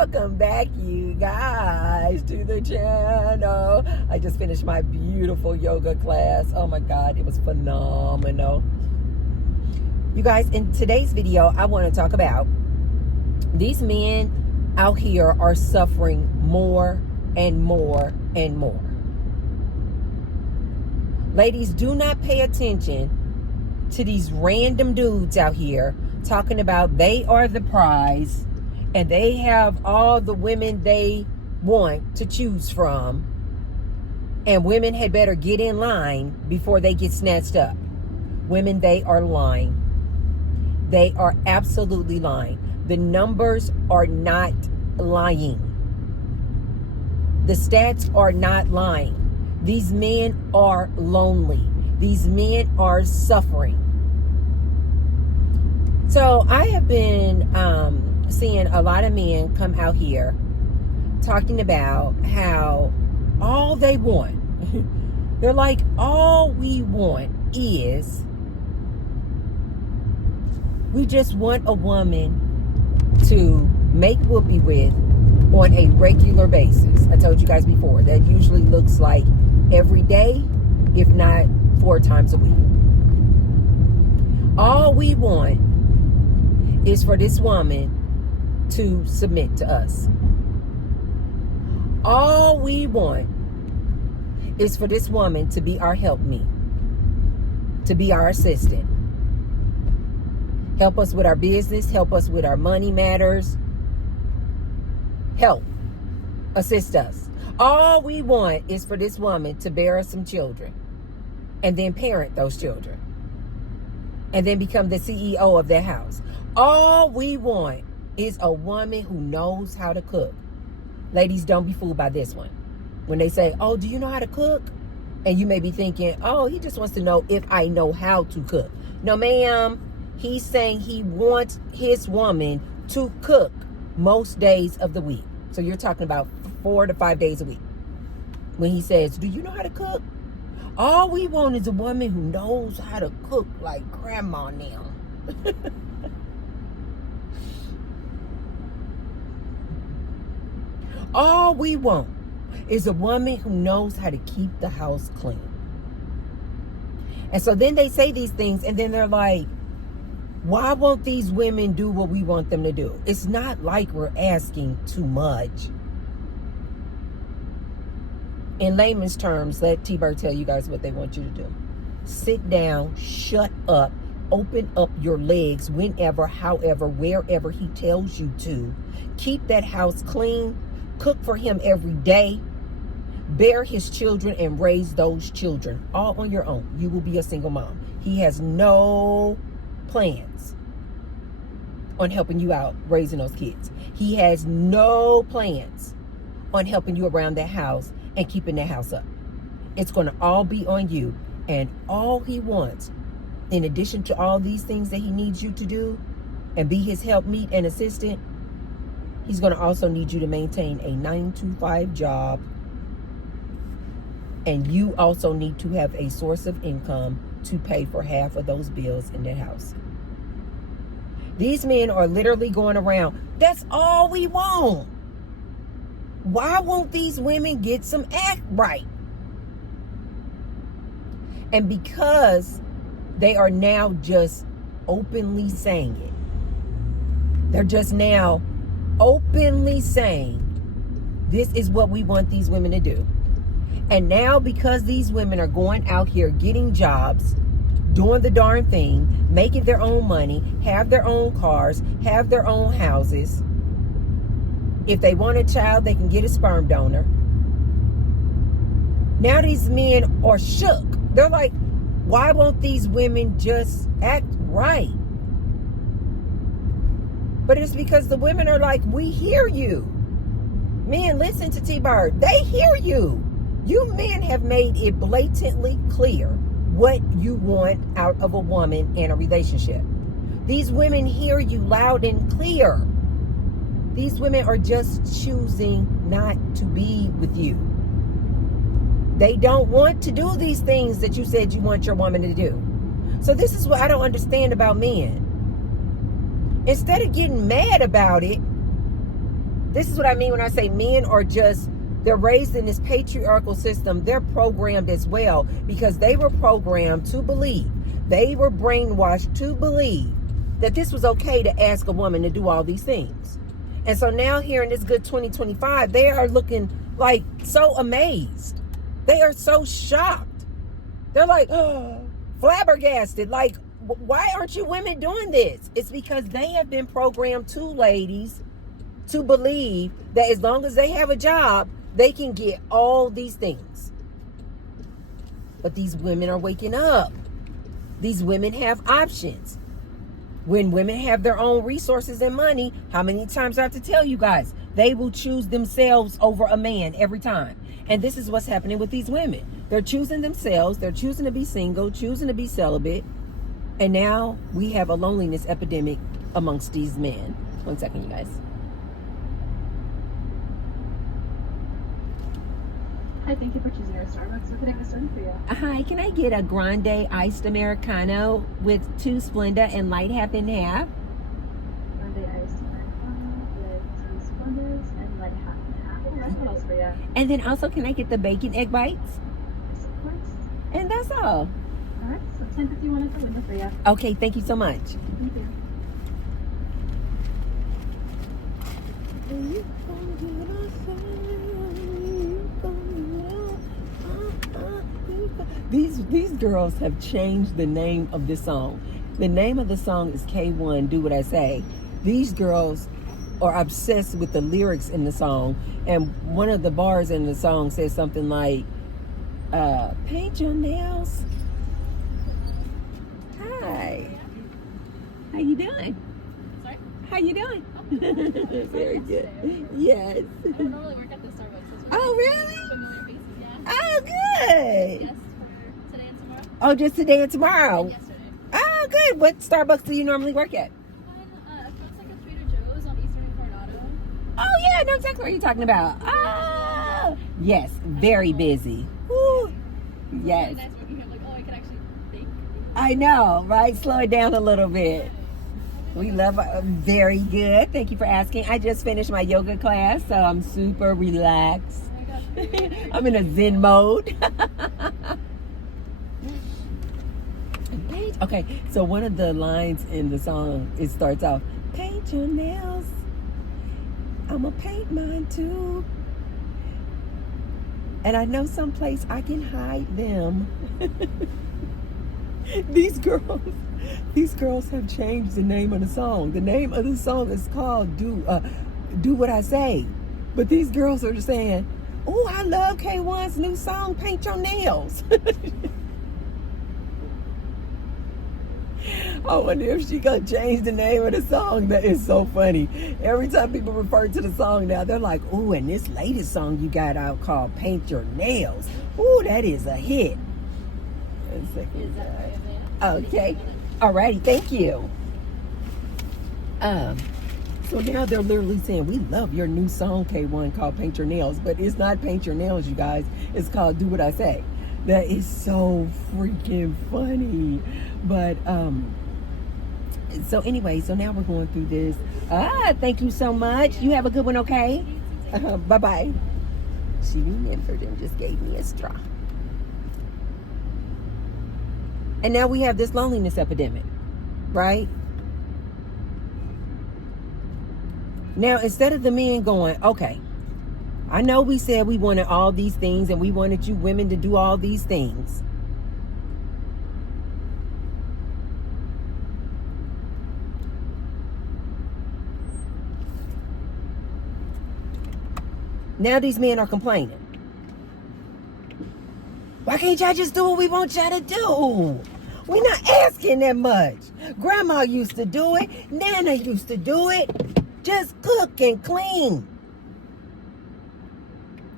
Welcome back, you guys, to the channel. I just finished my beautiful yoga class. Oh my God, it was phenomenal. You guys, in today's video, I want to talk about these men out here are suffering more and more and more. Ladies, do not pay attention to these random dudes out here talking about they are the prize and they have all the women they want to choose from, and women had better get in line before they get snatched up. Women, they are lying. They are absolutely lying. The numbers are not lying. The stats are not lying. These men are lonely. These men are suffering. So I have been seeing a lot of men come out here talking about how all they want, they're like, all we want is, we just want a woman to make whoopee with on a regular basis. I told you guys before, that usually looks like every day, if not 4 times a week. All we want is for this woman to submit to us. All we want is for this woman to be our helpmeet, to be our assistant. Help us with our business, help us with our money matters. Help, assist us. All we want is for this woman to bear us some children and then parent those children and then become the CEO of their house. All we want is a woman who knows how to cook. Ladies, don't be fooled by this one. When they say, oh, do you know how to cook? And you may be thinking, oh, he just wants to know if I know how to cook. No, ma'am. He's saying he wants his woman to cook most days of the week. So you're talking about 4 to 5 days a week. When he says, do you know how to cook? All we want is a woman who knows how to cook like grandma now. All we want is a woman who knows how to keep the house clean. And so then they say these things and then they're like, why won't these women do what we want them to do? It's not like we're asking too much. In layman's terms, let T-Bird tell you guys what they want you to do. Sit down, shut up, open up your legs whenever, however, wherever he tells you to. Keep that house clean. Cook for him every day. Bear his children and raise those children all on your own. You will be a single mom. He has no plans on helping you out raising those kids. He has no plans on helping you around that house and keeping that house up. It's going to all be on you. And all he wants, in addition to all these things that he needs you to do and be his helpmeet and assistant, he's going to also need you to maintain a 9-to-5 job. And you also need to have a source of income to pay for half of those bills in that house. These men are literally going around, that's all we want. Why won't these women get some act right? And because they are now just openly saying it. They're just now openly saying, this is what we want these women to do. And now because these women are going out here getting jobs, doing the darn thing, making their own money, have their own cars, have their own houses. If they want a child, they can get a sperm donor. Now these men are shook. They're like, why won't these women just act right? But it's because the women are like, we hear you. Men, listen to T-Bird. They hear you. You men have made it blatantly clear what you want out of a woman in a relationship. These women hear you loud and clear. These women are just choosing not to be with you. They don't want to do these things that you said you want your woman to do. So this is what I don't understand about men. Instead of getting mad about it, This is what I mean when I say men are just, they're raised in this patriarchal system. They're programmed as well because they were programmed to believe. They were brainwashed to believe that this was okay to ask a woman to do all these things. And so now here in this good 2025, they are looking like so amazed. They are so shocked. They're like, oh, flabbergasted. Like, why aren't you women doing this? It's because they have been programmed to, ladies, to believe that as long as they have a job, they can get all these things. But these women are waking up. These women have options. When women have their own resources and money, how many times do I have to tell you guys? They will choose themselves over a man every time. And this is what's happening with these women. They're choosing themselves. They're choosing to be single, choosing to be celibate. And now we have a loneliness epidemic amongst these men. 1 second, you guys. Hi, thank you for choosing our Starbucks. What can I get started for you? Hi, can I get a grande iced Americano with 2 Splenda and light half and half? Grande iced Americano with 2 Splendas and light half and half. All right, what else for you? And then also, can I get the bacon egg bites? Yes, of course. And that's all. All right, so 10:51 at the window for you. Okay, thank you so much. Thank you. These girls have changed the name of this song. The name of the song is K1, Do What I Say. These girls are obsessed with the lyrics in the song. And one of the bars in the song says something like, paint your nails. Hi. How you doing? Sorry? How you doing? Oh, Very good. Yes. I don't normally work at the Starbucks. Oh, really? Familiar faces, yeah. Oh, good. Yes, for today and tomorrow. Oh, just today and tomorrow. And yesterday. Oh, good. What Starbucks do you normally work at? It's like a Trader Joe's on Eastern and Coronado. Oh, yeah, I know exactly what you're talking about. Oh, yes, very busy. Woo. Yes. It's really nice working here. Like, oh, I can actually think. I know, right? Slow it down a little bit. We love very good. Thank you for asking. I just finished my yoga class, so I'm super relaxed. Oh my gosh. I'm in a Zen mode. Okay, so one of the lines in the song, it starts off, paint your nails. I'ma paint mine too. And I know someplace I can hide them. These girls have changed the name of the song. The name of the song is called Do What I Say. But these girls are saying, oh, I love K1's new song, Paint Your Nails. I wonder if she gonna change the name of the song. That is so funny. Every time people refer to the song now, they're like, oh, and this latest song you got out called Paint Your Nails. Oh, that is a hit. Okay. Alrighty, thank you. So now they're literally saying, we love your new song, K1, called Paint Your Nails. But it's not Paint Your Nails, you guys. It's called Do What I Say. That is so freaking funny. But so anyway, so now we're going through this. Thank you so much. You have a good one, okay? Bye-bye. She remembered and just gave me a straw. And now we have this loneliness epidemic, right? Now, instead of the men going, okay, I know we said we wanted all these things and we wanted you women to do all these things. Now these men are complaining. Why can't y'all just do what we want y'all to do? We're not asking that much. Grandma used to do it. Nana used to do it. Just cook and clean.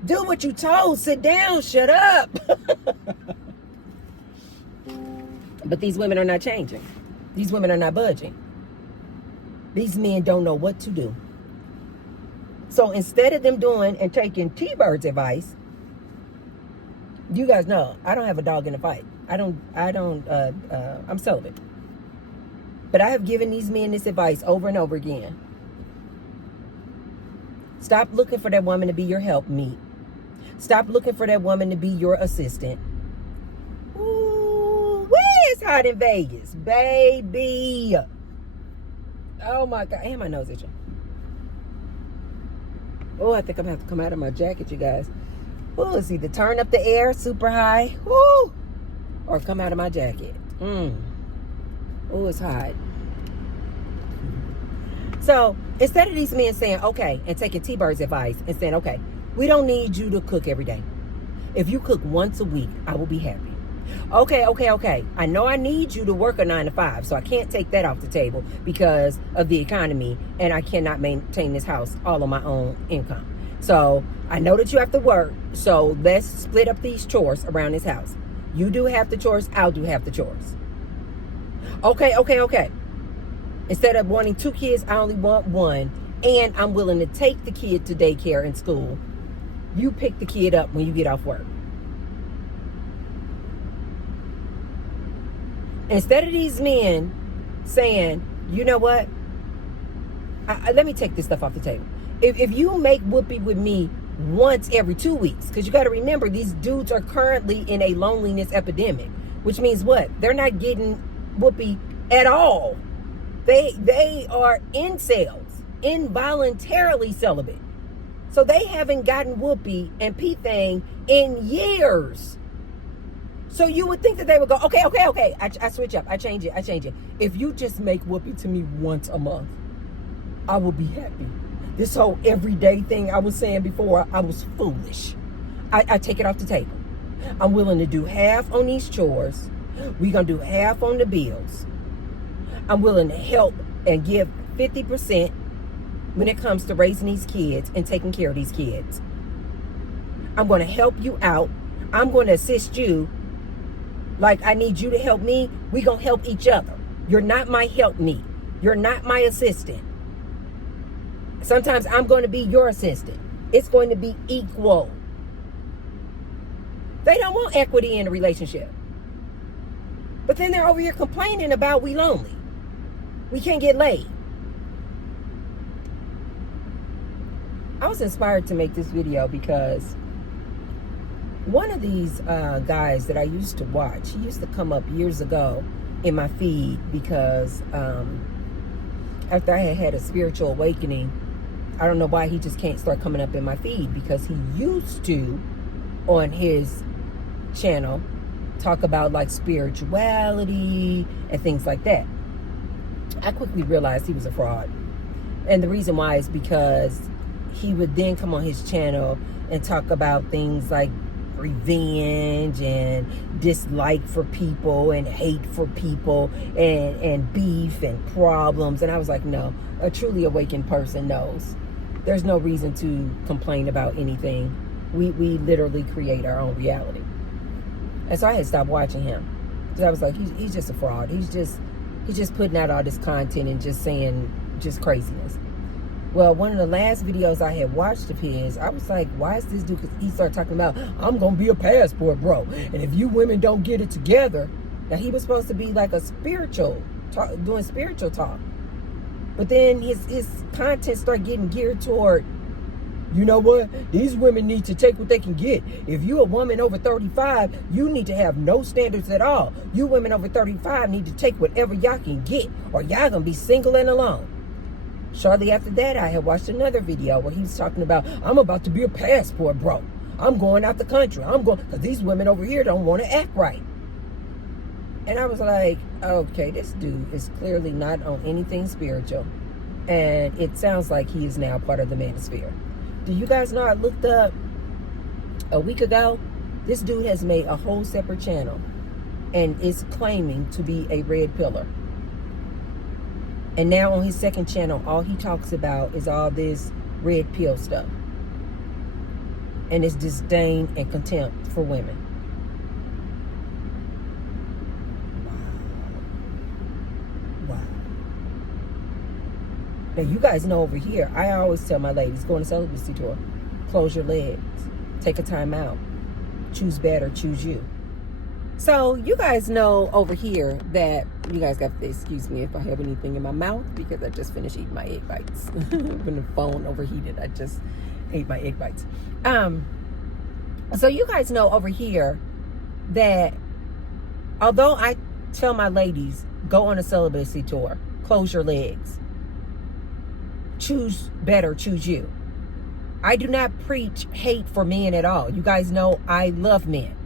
Do what you told. Sit down. Shut up. But these women are not changing. These women are not budging. These men don't know what to do. So instead of them doing and taking T-Bird's advice, you guys know, I don't have a dog in the fight. I'm celibate. But I have given these men this advice over and over again. Stop looking for that woman to be your helpmeet. Stop looking for that woman to be your assistant. Ooh, it's hot in Vegas, baby. Oh my God, and my nose itching. Oh, I think I'm gonna have to come out of my jacket, you guys. Oh, it's either turn up the air super high, woo, or come out of my jacket. Oh, it's hot. So instead of these men saying, okay, and taking T-Bird's advice and saying, okay, we don't need you to cook every day. If you cook once a week, I will be happy. Okay. I know I need you to work a 9 to 5, so I can't take that off the table because of the economy, and I cannot maintain this house all on my own income. So I know that you have to work, so let's split up these chores around this house. You do half the chores, I'll do half the chores. Okay. Instead of wanting 2 kids, I only want 1, and I'm willing to take the kid to daycare and school. You pick the kid up when you get off work. Instead of these men saying, you know what? Let me take this stuff off the table. If you make whoopee with me once every 2 weeks, because you got to remember, these dudes are currently in a loneliness epidemic, which means what? They're not getting whoopee at all. They are incels, involuntarily celibate. So they haven't gotten whoopee and P-Thing in years. So you would think that they would go, okay. I switch up. I change it. If you just make whoopee to me once a month, I will be happy. This whole everyday thing I was saying before, I was foolish. I take it off the table. I'm willing to do half on these chores. We're going to do half on the bills. I'm willing to help and give 50% when it comes to raising these kids and taking care of these kids. I'm going to help you out. I'm going to assist you. Like I need you to help me. We're going to help each other. You're not my helpmeet. You're not my assistant. Sometimes I'm going to be your assistant. It's going to be equal. They don't want equity in a relationship. But then they're over here complaining about we lonely. We can't get laid. I was inspired to make this video because one of these guys that I used to watch, he used to come up years ago in my feed because after I had a spiritual awakening, I don't know why he just can't start coming up in my feed, because he used to, on his channel, talk about like spirituality and things like that. I quickly realized he was a fraud. And the reason why is because he would then come on his channel and talk about things like revenge and dislike for people and hate for people and beef and problems. And I was like, no, a truly awakened person knows there's no reason to complain about anything. We literally create our own reality. And so I had stopped watching him because I was like, he's just a fraud. He's just putting out all this content and just saying just craziness. Well, one of the last videos I had watched of his, I was like, why is this dude? Because he started talking about, I'm going to be a passport bro. And if you women don't get it together, now he was supposed to be like a spiritual, doing spiritual talk. But then his content started getting geared toward, you know what? These women need to take what they can get. If you're a woman over 35, you need to have no standards at all. You women over 35 need to take whatever y'all can get, or y'all going to be single and alone. Shortly after that, I had watched another video where he was talking about, I'm about to be a passport bro. I'm going out the country. Because these women over here don't want to act right. And I was like, okay, this dude is clearly not on anything spiritual. And it sounds like he is now part of the MANOSPHERE. Do you guys know I looked up a week ago? This dude has made a whole separate channel and is claiming to be a red pillar. And now on his second channel, all he talks about is all this red pill stuff. And his disdain and contempt for women. Wow. Now, you guys know over here, I always tell my ladies, go on a celibacy tour. Close your legs. Take a time out. Choose better. Choose you. So you guys know over here that you guys got to excuse me if I have anything in my mouth because I just finished eating my egg bites. When the phone overheated, I just ate my egg bites. So you guys know over here that although I tell my ladies, go on a celibacy tour, close your legs, choose better, choose you. I do not preach hate for men at all. You guys know I love men.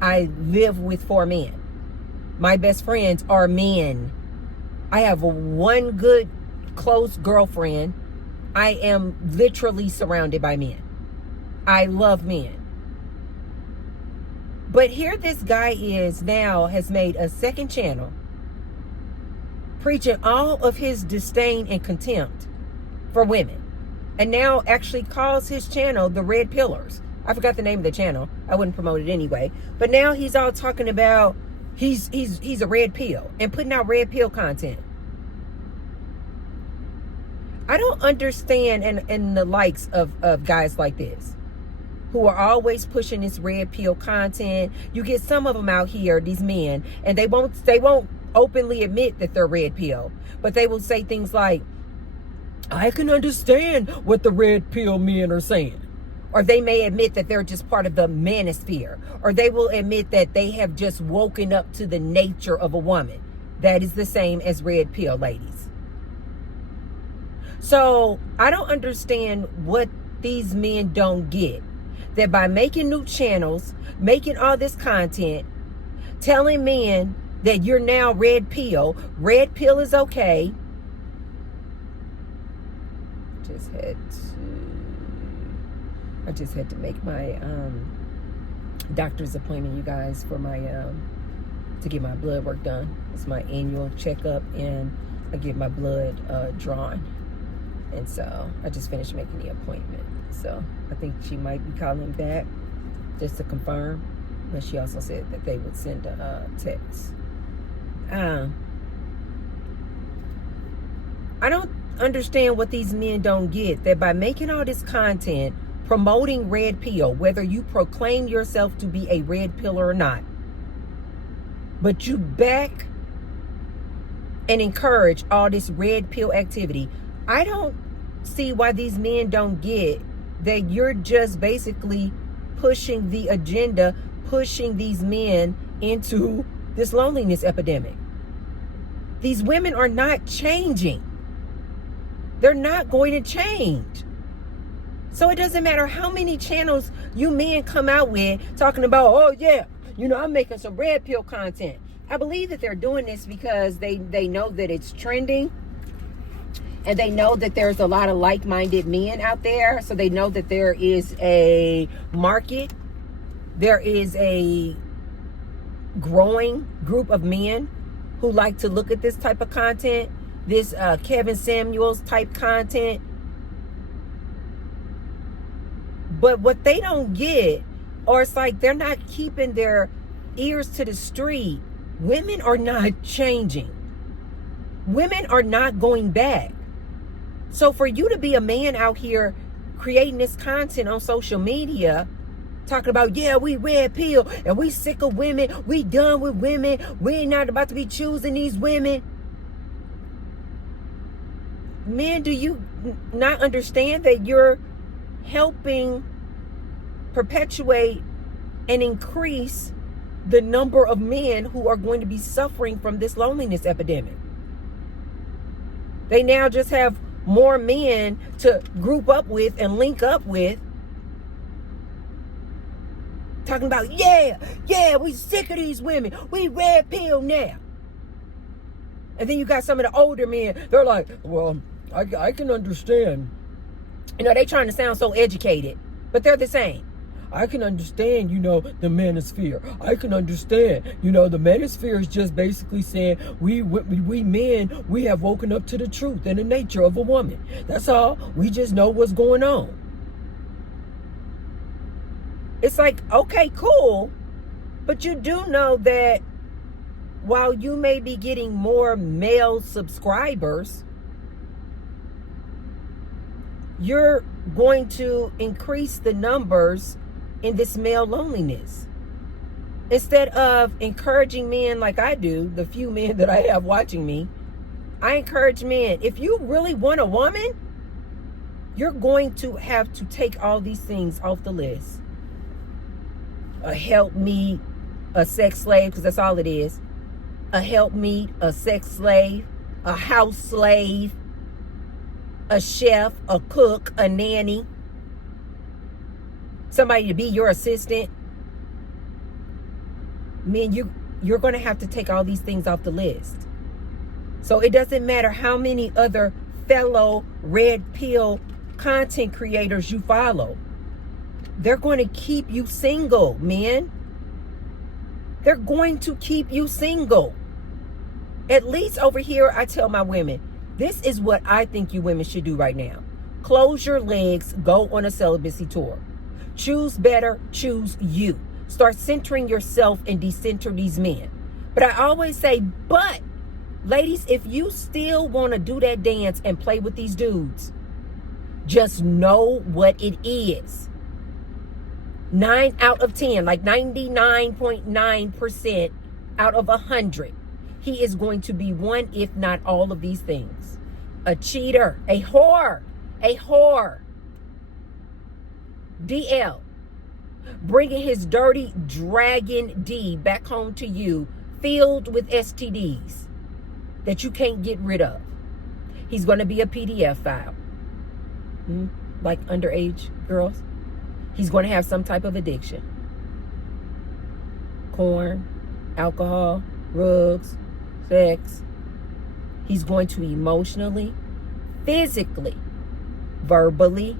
I live with 4 men. My best friends are men. I have one good close girlfriend. I am literally surrounded by men. I love men. But here this guy is now, has made a second channel preaching all of his disdain and contempt for women. And now actually calls his channel the Red Pillars. I forgot the name of the channel. I wouldn't promote it anyway. But now he's all talking about he's a red pill and putting out red pill content. I don't understand and the likes of guys like this who are always pushing this red pill content. You get some of them out here, these men, and they won't openly admit that they're red pill, but they will say things like, I can understand what the red pill men are saying. Or they may admit that they're just part of the manosphere. Or they will admit that they have just woken up to the nature of a woman. That is the same as red pill ladies. So I don't understand what these men don't get. That by making new channels, making all this content, telling men that you're now red pill is okay. I just had to make my doctor's appointment, you guys, for my to get my blood work done. It's my annual checkup, and I get my blood drawn. And so I just finished making the appointment. So I think she might be calling back just to confirm. But she also said that they would send a text. I don't understand what these men don't get, that by making all this content promoting red pill, whether you proclaim yourself to be a red pill or not, but you back and encourage all this red pill activity, I don't see why these men don't get that you're just basically pushing the agenda, pushing these men into this loneliness epidemic. These women are not changing. They're not going to change. So it doesn't matter how many channels you men come out with talking about, oh yeah, I'm making some red pill content. I believe that they're doing this because they know that it's trending, and they know that there's a lot of like-minded men out there. So they know that there is a market. There is a growing group of men who like to look at this type of content, this Kevin Samuels type content. But what they don't get, or it's like they're not keeping their ears to the street. Women are not changing. Women are not going back. So for you to be a man out here creating this content on social media, talking about, yeah, we red pill and we sick of women, we done with women, we're not about to be choosing these women. Men, do you not understand that you're helping perpetuate and increase the number of men who are going to be suffering from this loneliness epidemic? They now just have more men to group up with and link up with, talking about, yeah, we sick of these women, we red pill now. And then you got some of the older men, they're like, well, I can understand. They trying to sound so educated, but they're the same. I can understand, the manosphere. I can understand, the manosphere is just basically saying we men, we have woken up to the truth and the nature of a woman. That's all. We just know what's going on. It's like, okay, cool. But you do know that while you may be getting more male subscribers, you're going to increase the numbers in this male loneliness. Instead of encouraging men like I do, the few men that I have watching me, I encourage men, if you really want a woman, you're going to have to take all these things off the list. A helpmeet, a sex slave, because that's all it is. A helpmeet, a sex slave, a house slave, a chef, a cook, a nanny, somebody to be your assistant. Men, you're going to have to take all these things off the list. So it doesn't matter how many other fellow red pill content creators you follow. They're going to keep you single, men. They're going to keep you single. At least over here, I tell my women, this is what I think you women should do right now. Close your legs, go on a celibacy tour. Choose better, choose you. Start centering yourself and decenter these men. But I always say, but ladies, if you still want to do that dance and play with these dudes, just know what it is. 9 out of 10, like 99.9% out of 100, he is going to be one, if not all of these things. A cheater, a whore, DL, bringing his dirty dragon D back home to you, filled with STDs that you can't get rid of. He's going to be a PDF file, like underage girls. He's going to have some type of addiction. Porn, alcohol, drugs, sex. He's going to emotionally, physically, verbally,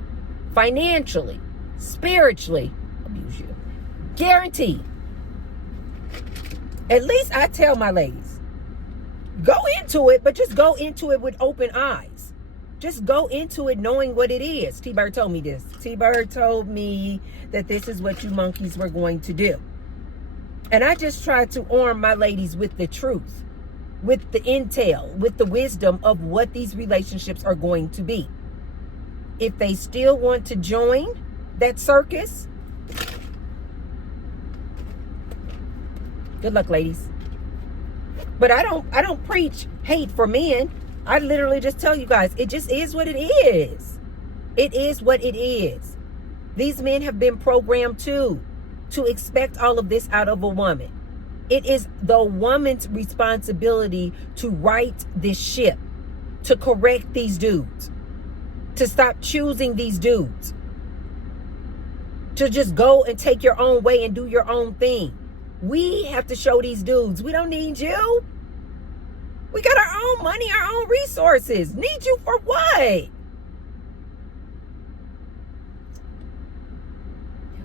financially, spiritually abuse you. Guaranteed. At least I tell my ladies, go into it, but just go into it with open eyes. Just go into it knowing what it is. T-Bird told me this. T-Bird told me that this is what you monkeys were going to do. And I just tried to arm my ladies with the truth, with the intel, with the wisdom of what these relationships are going to be. If they still want to join that circus, good luck, ladies. But I don't preach hate for men. I literally just tell you guys, it just is what it is. It is what it is. These men have been programmed to expect all of this out of a woman. It is the woman's responsibility to right this ship, to correct these dudes, to stop choosing these dudes, to just go and take your own way and do your own thing. We have to show these dudes, we don't need you. We got our own money, our own resources. Need you for what?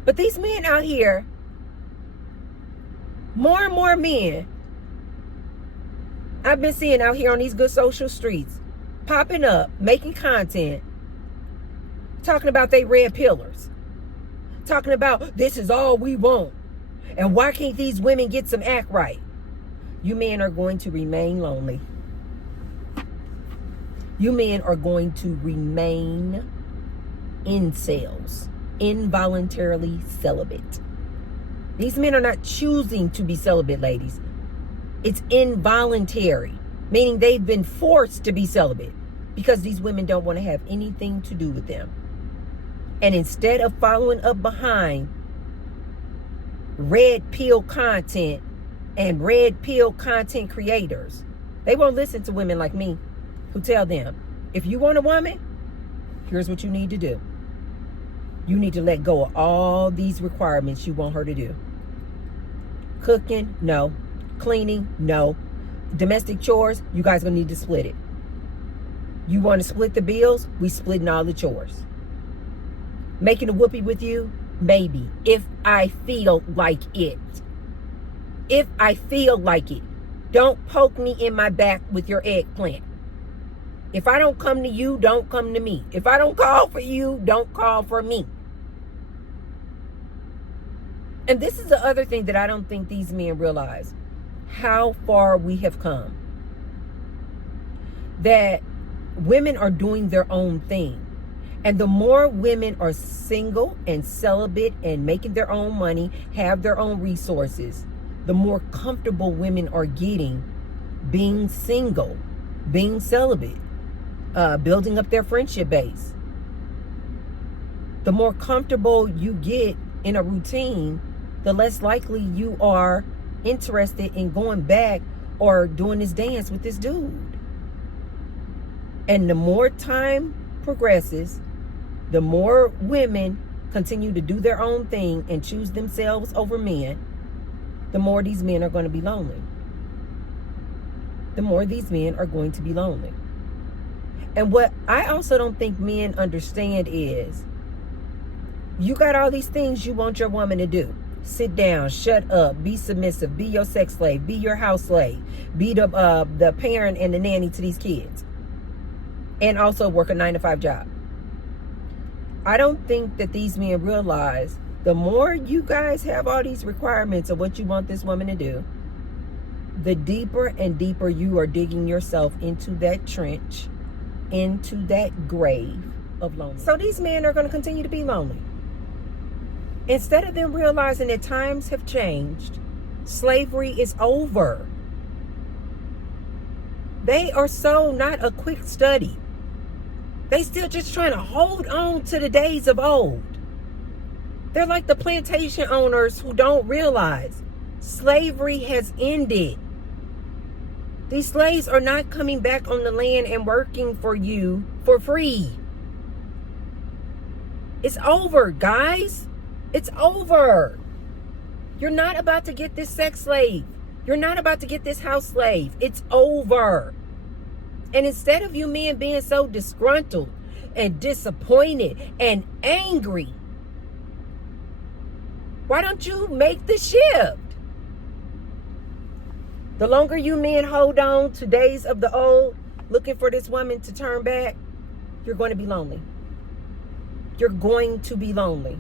But these men out here, more and more men I've been seeing out here on these good social streets, popping up, making content, talking about they red pillars, talking about this is all we want, and why can't these women get some act right? You men are going to remain lonely. You men are going to remain incels, involuntarily celibate. These men are not choosing to be celibate, ladies. It's involuntary, meaning they've been forced to be celibate because these women don't want to have anything to do with them. And instead of following up behind red pill content and red pill content creators, they won't listen to women like me who tell them, if you want a woman, here's what you need to do. You need to let go of all these requirements you want her to do. Cooking, no. Cleaning, no. Domestic chores, you guys gonna need to split it. You want to split the bills? We splitting all the chores. Making a whoopee with you? Maybe, if I feel like it. If I feel like it. Don't poke me in my back with your eggplant. If I don't come to you, don't come to me. If I don't call for you, don't call for me. And this is the other thing that I don't think these men realize. How far we have come. That women are doing their own thing. And the more women are single and celibate and making their own money, have their own resources, the more comfortable women are getting being single, being celibate, building up their friendship base. The more comfortable you get in a routine, the less likely you are interested in going back or doing this dance with this dude. And the more time progresses, the more women continue to do their own thing and choose themselves over men, the more these men are going to be lonely. The more these men are going to be lonely. And what I also don't think men understand is, you got all these things you want your woman to do. Sit down, shut up, be submissive, be your sex slave, be your house slave, be the parent and the nanny to these kids, and also work a 9-to-5 job. I don't think that these men realize the more you guys have all these requirements of what you want this woman to do, the deeper and deeper you are digging yourself into that trench, into that grave of loneliness. So these men are going to continue to be lonely. Instead of them realizing that times have changed, slavery is over. They are so not a quick study. They still just trying to hold on to the days of old. They're like the plantation owners who don't realize slavery has ended. These slaves are not coming back on the land and working for you for free. It's over, guys. It's over. You're not about to get this sex slave. You're not about to get this house slave. It's over. And instead of you men being so disgruntled and disappointed and angry, why don't you make the shift? The longer you men hold on to days of the old, looking for this woman to turn back, you're going to be lonely. You're going to be lonely.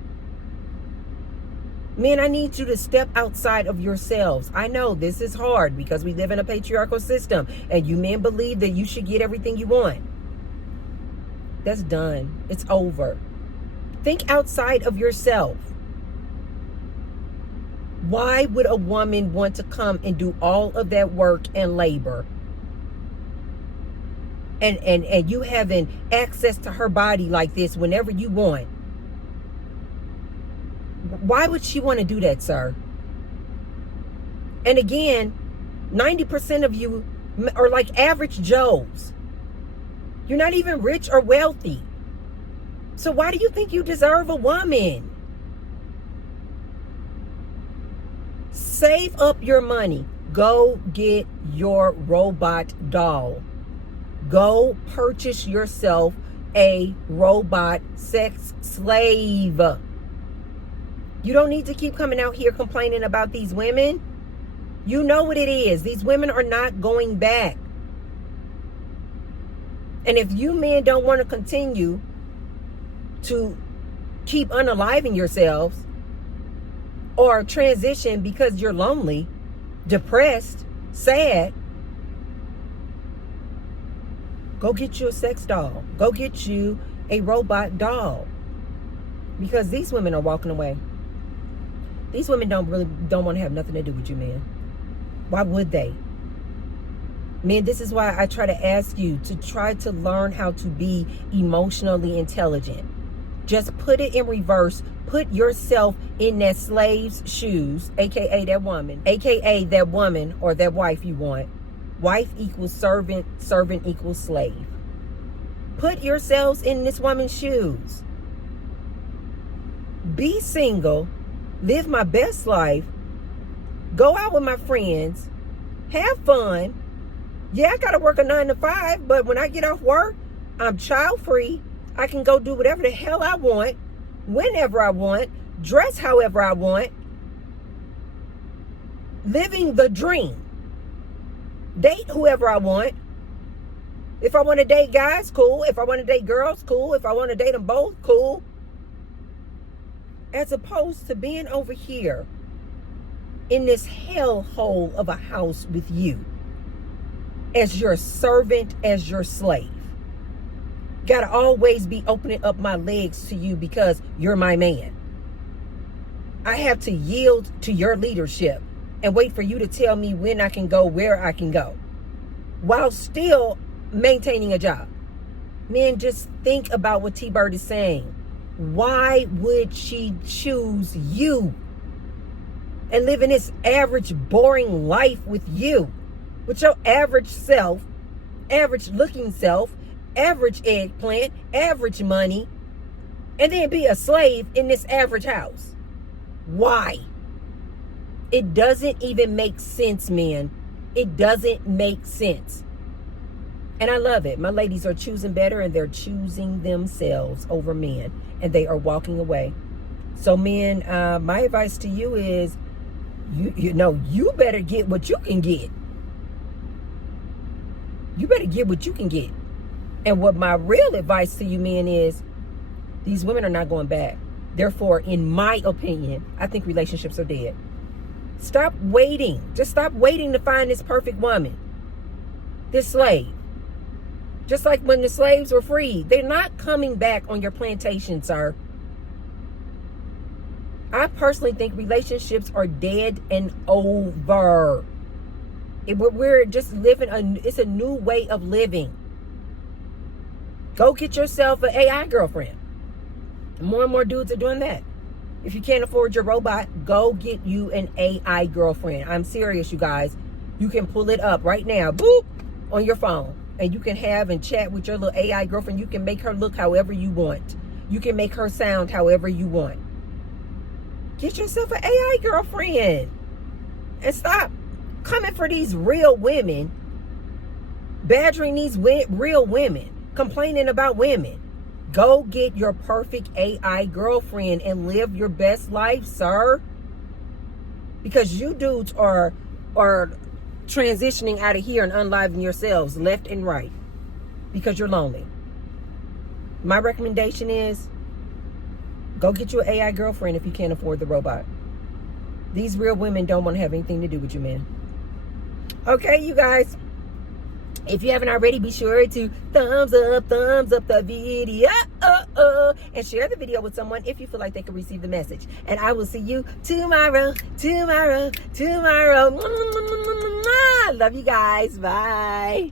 Men, I need you to step outside of yourselves. I know this is hard because we live in a patriarchal system and you men believe that you should get everything you want. That's done. It's over. Think outside of yourself. Why would a woman want to come and do all of that work and labor? And you having access to her body like this whenever you want? Why would she want to do that, sir? And again, 90% of you are like average Joes. You're not even rich or wealthy. So why do you think you deserve a woman? Save up your money. Go get your robot doll. Go purchase yourself a robot sex slave. You don't need to keep coming out here complaining about these women. You know what it is. These women are not going back. And if you men don't want to continue to keep unaliving yourselves or transition because you're lonely, depressed, sad, go get you a sex doll. Go get you a robot doll. Because these women are walking away. These women don't want to have nothing to do with you, man. Why would they? Man, this is why I try to ask you to try to learn how to be emotionally intelligent. Just put it in reverse. Put yourself in that slave's shoes, aka that woman, aka that woman or that wife you want. Wife equals servant, servant equals slave. Put yourselves in this woman's shoes. Be single. Live my best life, go out with my friends, have fun. Yeah, I gotta work a 9-to-5, but when I get off work, I'm child free. I can go do whatever the hell I want, whenever I want, dress however I want. Living the dream. Date whoever I want. If I want to date guys, cool. If I want to date girls, cool. If I want to date them both, cool. As opposed to being over here in this hellhole of a house with you as your servant, as your slave. Gotta always be opening up my legs to you because you're my man. I have to yield to your leadership and wait for you to tell me when I can go, where I can go, while still maintaining a job. Men, just think about what T-Bird is saying. Why would she choose you and live in this average, boring life with you, with your average self, average looking self, average eggplant, average money, and then be a slave in this average house? Why? It doesn't even make sense, men. It doesn't make sense. And I love it. My ladies are choosing better, and they're choosing themselves over men, and they are walking away. So men, my advice to you is, you better get what you can get. You better get what you can get. And what my real advice to you men is, these women are not going back. Therefore, in my opinion, I think relationships are dead. Stop waiting. Just stop waiting to find this perfect woman, this slave. Just like when the slaves were freed, they're not coming back on your plantation, sir. I personally think relationships are dead and over. We're just living, it's a new way of living. Go get yourself an AI girlfriend. More and more dudes are doing that. If you can't afford your robot, go get you an AI girlfriend. I'm serious, you guys. You can pull it up right now, boop, on your phone. And you can have and chat with your little AI girlfriend. You can make her look however you want. You can make her sound however you want. Get yourself an AI girlfriend. And stop coming for these real women, badgering these real women, complaining about women. Go get your perfect AI girlfriend and live your best life, sir. Because you dudes are transitioning out of here and unliving yourselves left and right because you're lonely. My recommendation is, go get you an AI girlfriend if you can't afford the robot. These real women don't want to have anything to do with you, man. Okay, you guys. If you haven't already, be sure to thumbs up the video and share the video with someone if you feel like they can receive the message. And I will see you tomorrow. Love you guys. Bye.